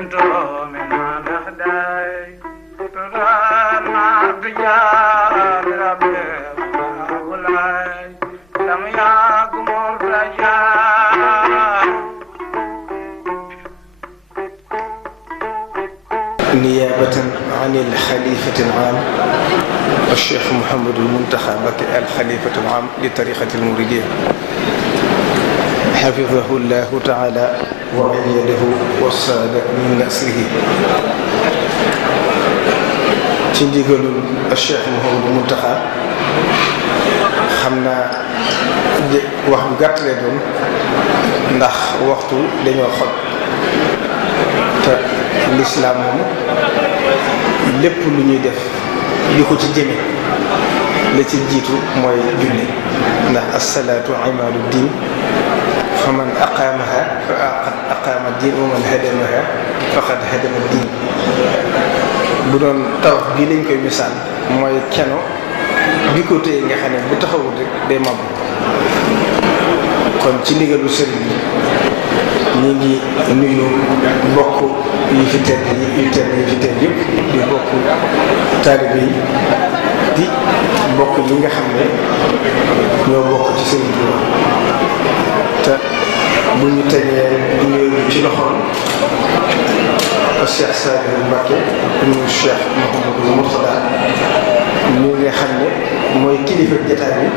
سلمت من الأحداث ترانا رجال ربي ولاي لم يكن مرتجى نيابة عن الخليفة العام الشيخ محمد المنتخى بكي الخليفة العام لطريقة المريدية حفظه الله تعالى وأيده وصاد من نسله ci ndigalul Cheikh Mouhamadou Mountakha xam naa wax bu gàtt lay doon ndax waxtu dañoo xoj te lislaam moom lépp lu ñuy def li ko ci jëme la ci jiitu mooy julli ndax as-salaatu imaadu diin fa man aqaamaha faqad aqaama diin wa man hadamaha faqad hadama diin bu doon tawax bii lañ koy misaal mooy keno bi ko téye nga xam ne bu taxawul rek day màbb kon ci ndigalu sëriñ bi ñu ngi nuyu mbokk yi fi tedd yi fi tedd yëpp di bokk taalibe yi di mbokk yi nga xam ne ñoo bokk ci sëriñ bi te bu ñu tegee nuyoo ci loxoom Cheikh Saliou Mbacké ñu Cheikh Mouhamadou Mourtada ñu nga xam ne mooy kilifa jotaay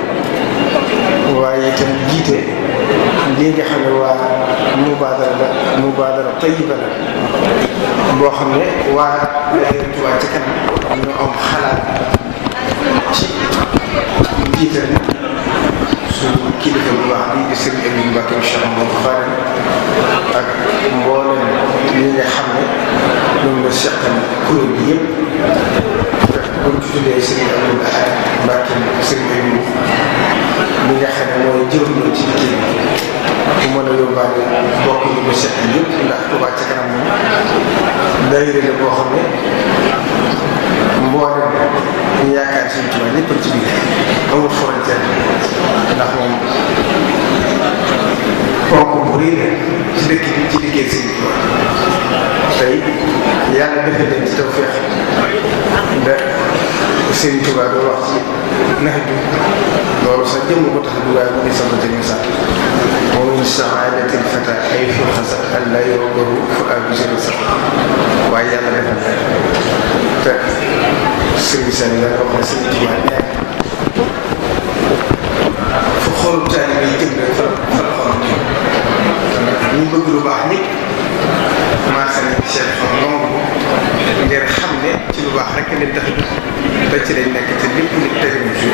bi waaye itam jiite lii nga xam ne waa mubaadara tayyiba la boo xam ne waa Touba ca kanam ñoo am xalaat ci jiital suñu kilifa bu baax bii di Serigne Abdou Mbacké Cheikh Mouhamadou Fadel ak mboolem ñi nga xam ne ñoom la seqal kuréel bi yëpp bu ñu tuddee Serigne Abdou Mbacké Serigne Abdou mi nga xam ne mooy jëwriñu ci liggéey bi mu mën a yóbbaale bokk yi ñu seqal yëpp ndax Touba ca kanam moom daayira la boo xam ne mboolem ñu yaakaar Sëriñ Touba ñëpp ci biir amul frontière ndax moom kooku bu rëy la ci dëkk bi ci liggéey Sëriñ Touba tey yàlla defee leen ci tawfeex da Sëriñ Touba doo wax ci nax bi loolu sax jëmm ko tax dugaay bu ngi sant ci misaal wa min saadati l-fata haythu xasa an laa yu'baru fu'aadu sax waaye yàlla defal na te service yi la wax ne Sëriñ Touba ñaar fu xoolu taalibe yi jëm rek fa la xool ñu bëgg lu baax ñëpp commencé nañ seen xol nangu ngir xam ne ci lu baax rek leen tax te ci lañ nekk te lépp nit tegu ci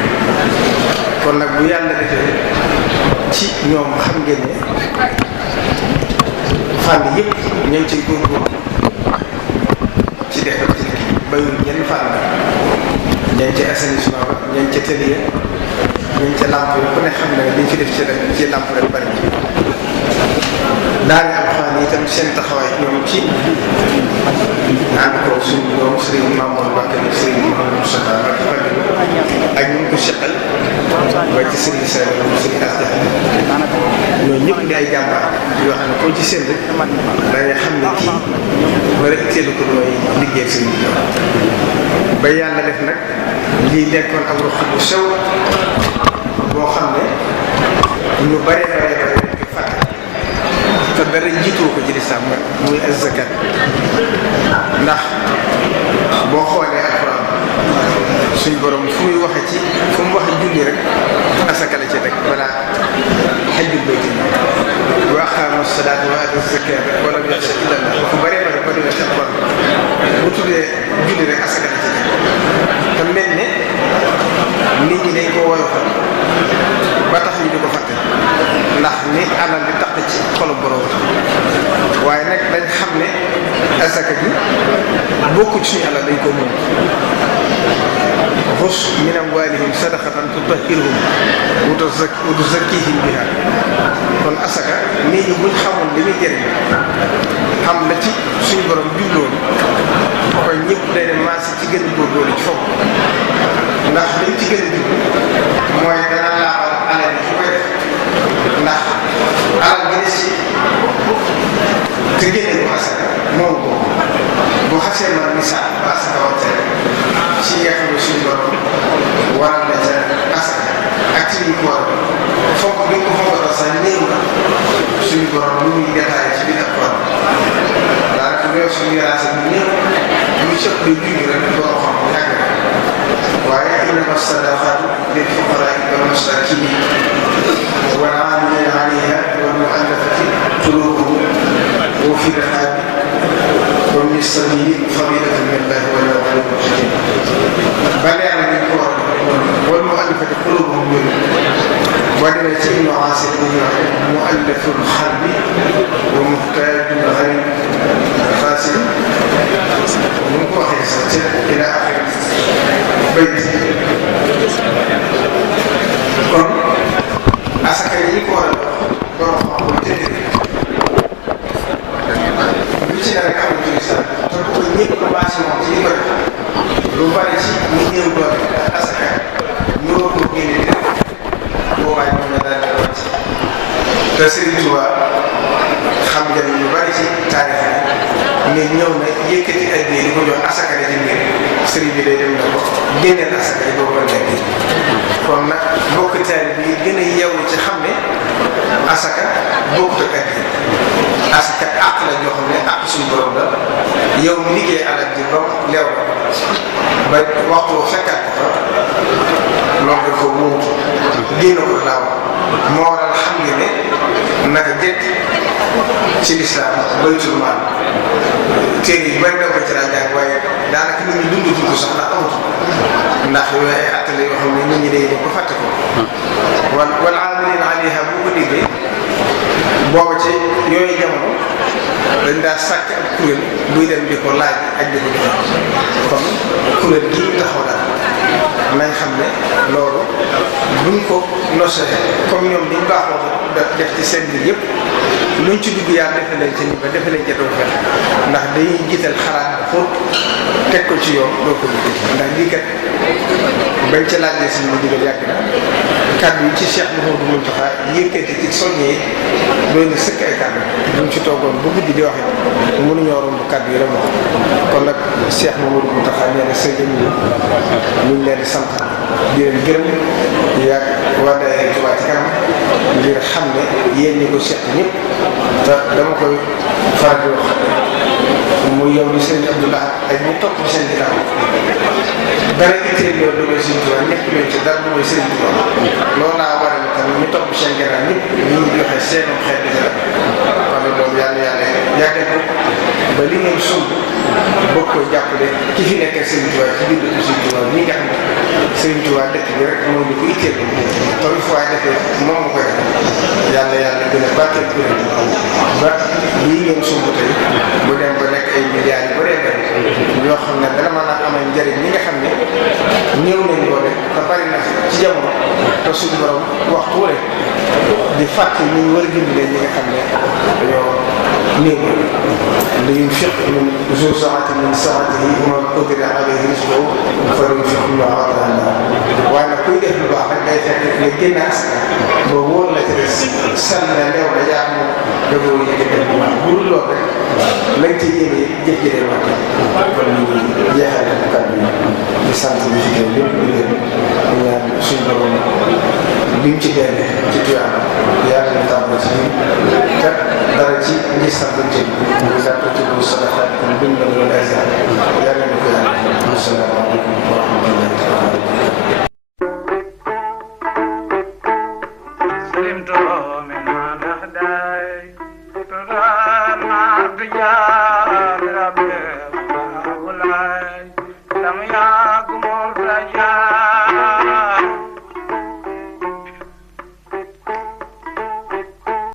kon nag bu yàlla defee ci ñoom xam ngeen ne fànn yëpp ñu ngi ciy góorgóorlu ci defar ci dëkk bi bayul ñenn fànn ña ngi ci assainissement ba ña ngi ca tëli ña ngi ca lamp yi ku ne xam ne liñ fi def ci lamp rek bari daal alxuraan yi itam seen taxawaay ñoom ci ànd ko suñu doom Serigne Mamour Mbacké Serigne Mamour Moustapha ak ñu ngi ko seqal ba ci Serigne Saliou Serigne Asdia ñooñu ñëpp di ay jàmbaar yoo xam ne koo ci seen rek da ngay xam ne kii wala itteelu ko mooy liggéey Serigne bi ba yàlla def nag lii nekkoon am ruq bu sew boo xam ne ñu bare fàtte te dara jiitoo ko ci lislaam muy az-zakat ndax boo xoolee alxuraan suñ borom fu muy waxe ci fu mu waxe julli rek asaka la ci rek wala hajjul bayti wa aqaamu salaata wa aatu zakaata wa lam yaxsha illa Allah fu bëree bëri ba demee ci alxuraan bu tuddee julli rek asaka la ci rek te mel ne nit ñi dañ ko woyofal ba tax ñu di ko fàtte ndax ni alal di taq ci xolu borom waaye nag dañ xam ne asaka ji bokku ci suñu alal dañ ko moom xus min amwaalihim sadaqatan tutahhiruhum wa tuzakkiihim biha kon asaka nit ñi buñ xamoon li muy jëriñ xam la ci suñu borom jubloon kon ñëpp day ne maasi ci gën a góorgóorlu ci foofu ndax liñ ci gën a jublu mooy dana laabal alal yi ci koy def ndax alal gi des ci te génne ko asaka moom ko ci ëpp day junj rek borom xam yàgg na waaye innama sadaqaatu lil fuqaraa'i wal masaakiin wal aamiliina alayhaa wal mu'allafati quluubuhum wa fi riqaabi wa bni sabiili fariidatan min Allaahi wallaahu aliimun hakiim ba leer nañ ko war wal mu'allafati quluubuhum boo demee ci Ibnu Aasir bu ñu waxee mu'allaful qalbi wa muhtaajul gariib faasid mu ngi ko waxee sax ca ila axir bayt kon asaka yi ko war a doon xam ko tëddee lu ci ne rek am na ci sax te bu ko ñëpp commencé moom ci li ko def lu bari ci ñu néew doole asaka ñu war ko génne boobaa ñu ne daal di wàcc te Serigne Touba xam nga ni ñu bari ci taarix ne ñëw na yëkkati ay biir di ko jox asaka la ci mbir Serigne bi day dem na ko génneel asaka yi boobu la nekk kon nag mbokk taarix bi gën a yeewu ci xam ne asaka bokkut ak asaka àq la joo xam ne àq suñu borom la yow mi liggéey alal ji ba mu leew ba waxtu fekkaat ko fa loolu dafa wuutu génn ko laaw moo waral xam nga ne naka jëkk ci lislaam baytul maal téere yi bari na ko ci daan jàng waaye daanaka nit ñi dundutuñ ko sax ndax amatu ndax yooyu ay attale yoo xam ne nit ñi day dem ba fàtte ko wal aamiliina alayhaa bu ko déggee booba ci yooyu jamono dañ daa sàkk ak kuréel buy dem di ko laaj ak di ko joxe kon kuréel gii taxaw daal nañ xam ne loolu buñ ko nosee comme ñoom niñ baaxoo def ci seen biir yëpp luñ ci dugg yàlla defe leen ca ñu ba defe leen ca doo fex ndax dañuy jiital xalaat ba fóot teg ko ci yoon doo ko jiital ndax lii kat bañ ca laajee si ñu digal yàgg na kàddu yi ci Cheikh Mouhamadou Mountakha yëkkati ci soññee doy na sëkk ay kàddu buñ ci toogoon ba guddi di waxe mënuñoo romb kàddu yi rek wax kon nag Cheikh Mouhamadou Mountakha nee na sëñ ñu ngi leen di sant di leen gërëm yàgg waa daayira Touba Ca Kanam ngir xam ne yéen ñi ko seq ñëpp te dama koy faral di wax muy yow di Serigne Abdoulaye ak ñu topp ci seen ginnaaw dara itteel yow da ngay Serigne Touba ñëpp leen ci dara du may Serigne Touba loolu laa waral tam ñu topp seen ginnaaw ñëpp ñu ngi joxe seenu xeet di dara kon loolu yàlla yàggal ko ba li ngeen sumb bokk ko jàppale ki fi nekkee Serigne Touba ci biir dëkk Serigne Touba ñi nga xam ne Serigne Touba dëkk bi rek moo ñu ko itteel te lu fa waay defee moom nga koy def yàlla gën a bàtteel kuréel ba lii ngeen sumb tey mu dem ba nekk ay milliards yu bëree bëri yoo xam ne dana mën a amal njëriñ ñi nga xam ne néew nañ doole te bari na ci jamono te suñu borom waxtu wu di fàtte ñu war a dimbale ñi nga xam ne dañoo néew li yunfiq min zu sa'atin min sa'atihi wa man qudira alayhi rizquhu falyunfiq mimma aataahu Allah waaye nag kuy def lu baax rek day fekk nga génn askan ba wóor la ci des sànni na leew da yaa xam ne dafoo yëg def bu baax bu dul loolu rek lañ ci yéene jëf-jëfee wax kon ñu ngi jeexale kàddu yi di sant bi fi teew lépp di leen di ñaan suñu borom liñ ci dende ci tuyaam yàlla ñu tàmbali ci ñun kat dara ci ngi sant ci ñu gàtt ci bu sadaqaat kon biñ la doon ay yàlla ñu ko yàlla asalaamaaleykum wa rahmatullahi taala Lam yaa